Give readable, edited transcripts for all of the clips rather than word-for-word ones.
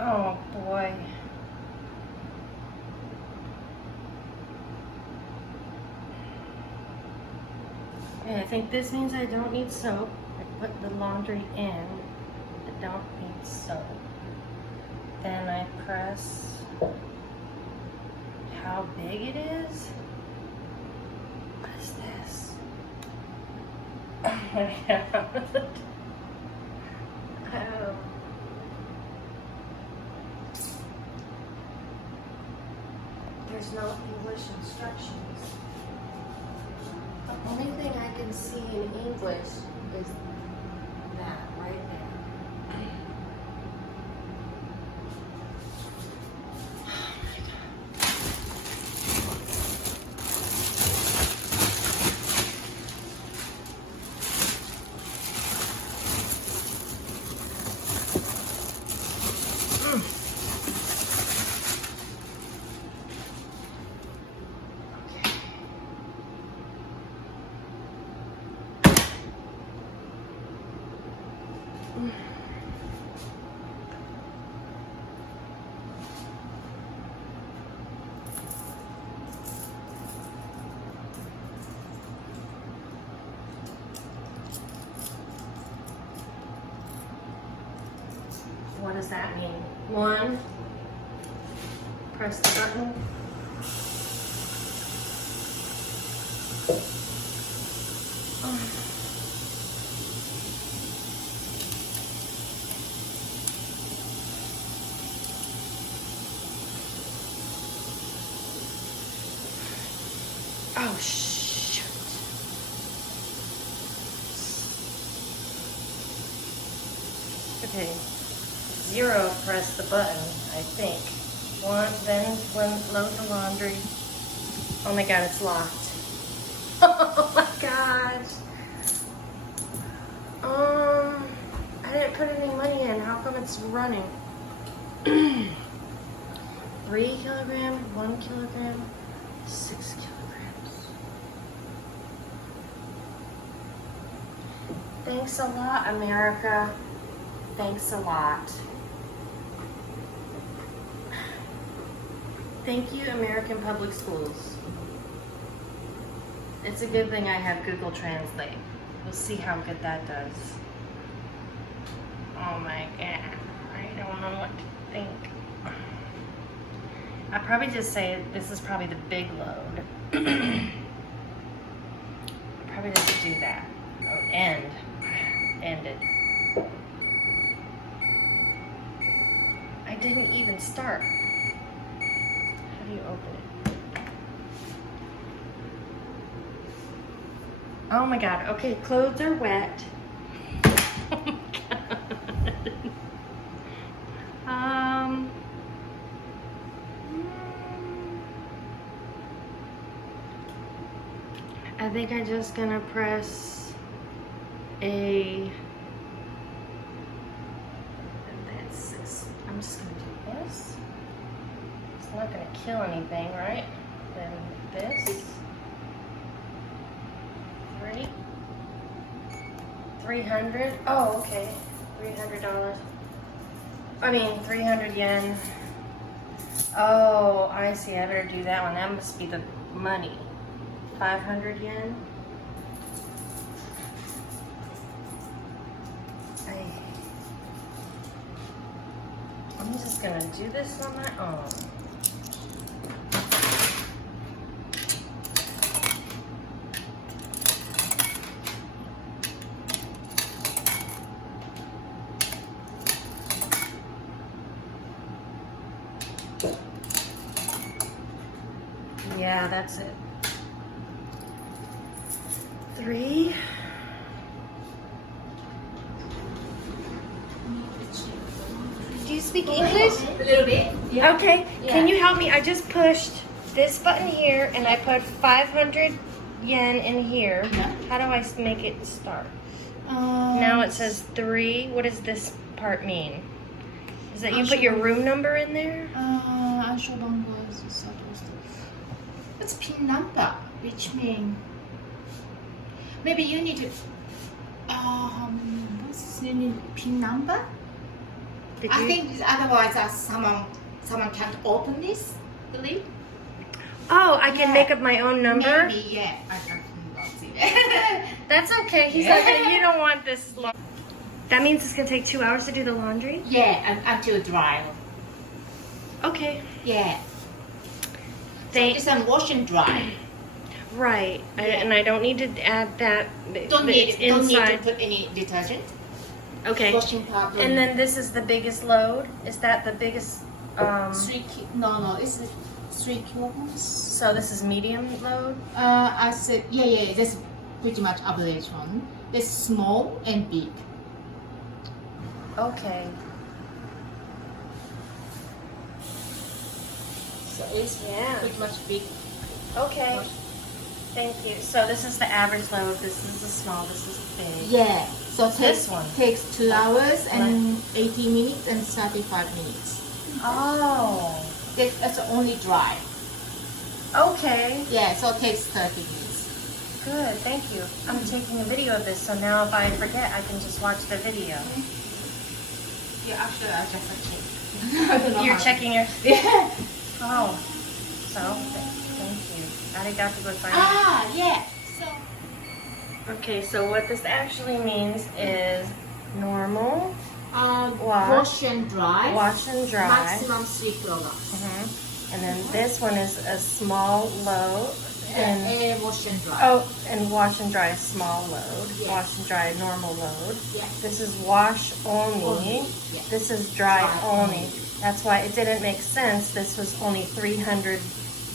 Oh boy. Okay, I think this means I don't need soap. I put the laundry in. I don't need soap. Then I press how big it is. What is this? Oh my god. Oh. There's no English instructions. The only thing I can see in English is that right there. What does that mean? 1, press the button. Oh, shoot. Okay. 0, press the button, I think. 1, then load the laundry. Oh my god, it's locked. Oh my gosh. I didn't put any money in. How come it's running? 3 kilograms, 1 kilogram, 6 kilograms. Thanks a lot, America. Thanks a lot. Thank you, American Public Schools. It's a good thing I have Google Translate. We'll see how good that does. Oh my god. I don't know what to think. I'd probably just say this is probably the big load. Probably just do that. Oh, ended. I didn't even start. How do you open it? Oh my god. Okay, clothes are wet. Oh my god. I think I'm just gonna press a. I'm just gonna do this. It's not gonna kill anything, right? Then this. 300. Oh, okay. $300. I mean, 300 yen. Oh, I see. I better do that one. That must be the money. 500 yen. I'm just gonna do this on my own. Yeah, that's it. 3. Do you speak English? A little bit. Yeah. Okay. Yeah. Can you help me? I just pushed this button here and I put 500 yen in here. Yeah. How do I make it start? Now it says 3. What does this part mean? Is that you put your room number in there? Actual number is supposed to. It's pin number, which means maybe you need to. What's you need pin number? Did I you? think otherwise someone can't open this, the lid. Oh, I can Yeah. make up my own number? Maybe, yeah. I don't see that. That's okay. He's Yeah. okay. You don't want this long. That means it's gonna take 2 hours to do the laundry? Yeah, until dry. Okay. Yeah. Thank It's a wash and dry. Right. Yeah. And I don't need to add that. Don't need It's inside. to put any detergent. Okay. Washing part. And then this is the biggest load. Is that the biggest? No, it's 3 kilograms. So this is medium load. I said yeah. That's pretty much average one. There's small and big. Okay. So it's Yeah. pretty much big. Okay. Thank you. So this is the average load. This is the small. This is big. Yeah. So This one. takes 2 hours and 80 minutes and 35 minutes. Oh. That's only dry. Okay. Yeah. So it takes 30 minutes. Good. Thank you. I'm taking a video of this, so now if I forget, I can just watch the video. Yeah. Actually, I just checked. I don't know You're how- checking your. Yeah. Oh. So thank you. Arigatou gozaimasu. Ah, yeah. So. Okay, so what this actually means is normal, Wash and dry. wash and dry. Maximum 3 kilograms. And then this one is a small load. And Wash and dry. oh, and wash and dry a small load. Yeah. Wash and dry a normal load. Yeah. This is wash only. Only, yeah. This is dry, Dry only. only. That's why it didn't make sense. This was only 300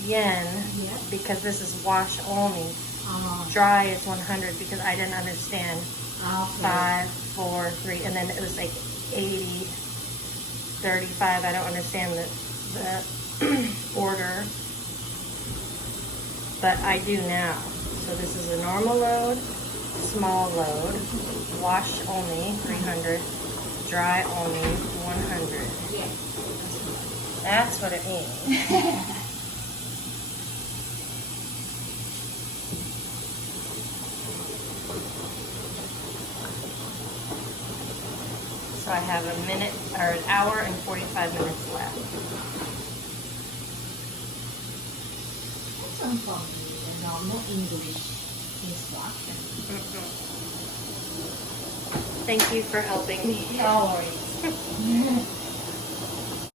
yen Yeah. because this is wash only. Dry is 100 because I didn't understand. Okay. 5, 4, 3, and then it was like 80, 35. I don't understand the order, but I do now. So this is a normal load, small load, wash only 300, dry only 100. Yeah. That's what it means. So I have a minute or an hour and 45 minutes left. That's unfortunate. No English instruction. Thank you for helping me. No worries.